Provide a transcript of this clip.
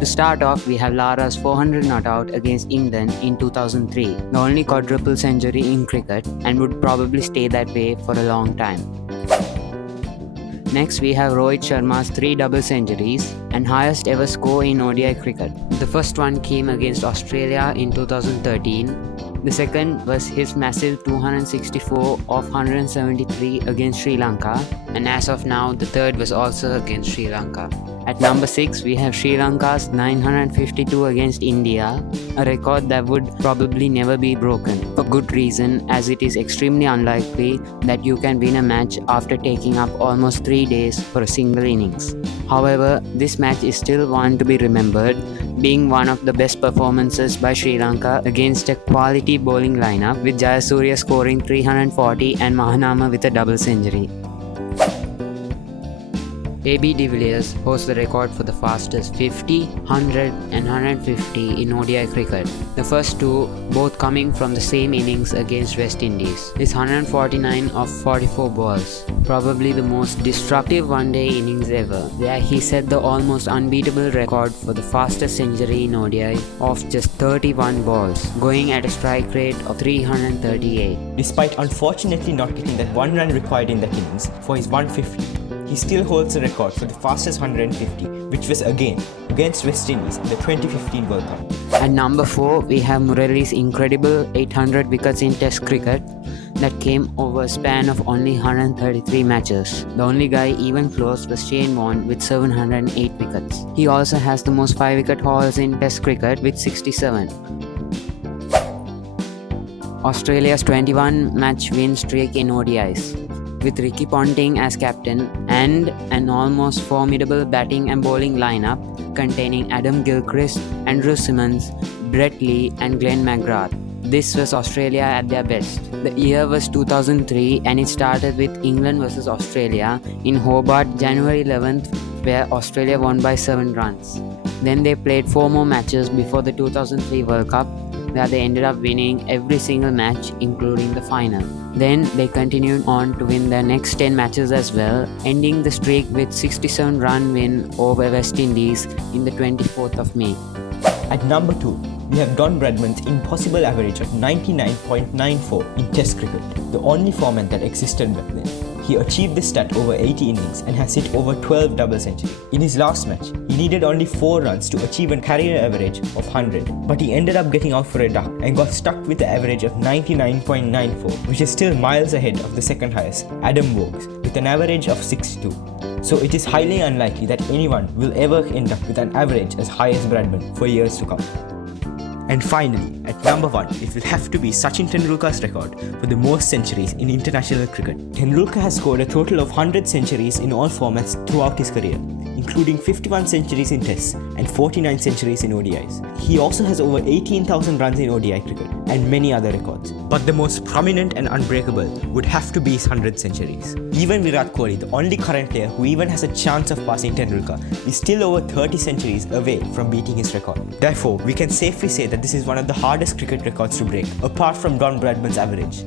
To start off, we have Lara's 400 not out against England in 2003, the only quadruple century in cricket, and would probably stay that way for a long time. Next, we have Rohit Sharma's 3 double centuries and highest ever score in ODI cricket. The first one came against Australia in 2013. The second was his massive 264 of 173 against Sri Lanka, and as of now, the third was also against Sri Lanka. At number 6, we have Sri Lanka's 952 against India, a record that would probably never be broken. For good reason, as it is extremely unlikely that you can win a match after taking up almost 3 days for a single innings. However, this match is still one to be remembered, being one of the best performances by Sri Lanka against a quality bowling lineup, with Jayasuriya scoring 340 and Mahanama with a double century. AB de Villiers holds the record for the fastest 50, 100 and 150 in ODI cricket. The first two both coming from the same innings against West Indies. His 149 of 44 balls, probably the most destructive one-day innings ever, where he set the almost unbeatable record for the fastest century in ODI of just 31 balls, going at a strike rate of 338. Despite unfortunately not getting that one run required in that innings for his 150, he still holds the record for the fastest 150, which was again against West Indies in the 2015 World Cup. At number 4, we have Murali's incredible 800 wickets in Test cricket that came over a span of only 133 matches. The only guy even close was Shane Warne with 708 wickets. He also has the most 5-wicket hauls in Test cricket with 67. Australia's 21-match win streak in ODIs, with Ricky Ponting as captain and an almost formidable batting and bowling lineup containing Adam Gilchrist, Andrew Symonds, Brett Lee and Glenn McGrath. This was Australia at their best. The year was 2003 and it started with England vs Australia in Hobart January 11th, where Australia won by 7 runs. Then they played 4 more matches before the 2003 World Cup, where they ended up winning every single match including the final. Then they continued on to win their next 10 matches as well, ending the streak with 67-run win over West Indies in the 24th of May. At number 2, we have Don Bradman's impossible average of 99.94 in Test cricket, the only format that existed back then. He achieved this stat over 80 innings and has hit over 12 double centuries. In his last match, he needed only 4 runs to achieve a career average of 100, but he ended up getting out for a duck and got stuck with the average of 99.94, which is still miles ahead of the second highest, Adam Vokes, with an average of 62. So it is highly unlikely that anyone will ever end up with an average as high as Bradman for years to come. And finally, at number 1, it will have to be Sachin Tendulkar's record for the most centuries in international cricket. Tendulkar has scored a total of 100 centuries in all formats throughout his career, including 51 centuries in Tests and 49 centuries in ODIs. He also has over 18,000 runs in ODI cricket and many other records. But the most prominent and unbreakable would have to be his 100 centuries. Even Virat Kohli, the only current player who even has a chance of passing Tendulkar, is still over 30 centuries away from beating his record. Therefore, we can safely say that this is one of the hardest cricket records to break, apart from Don Bradman's average.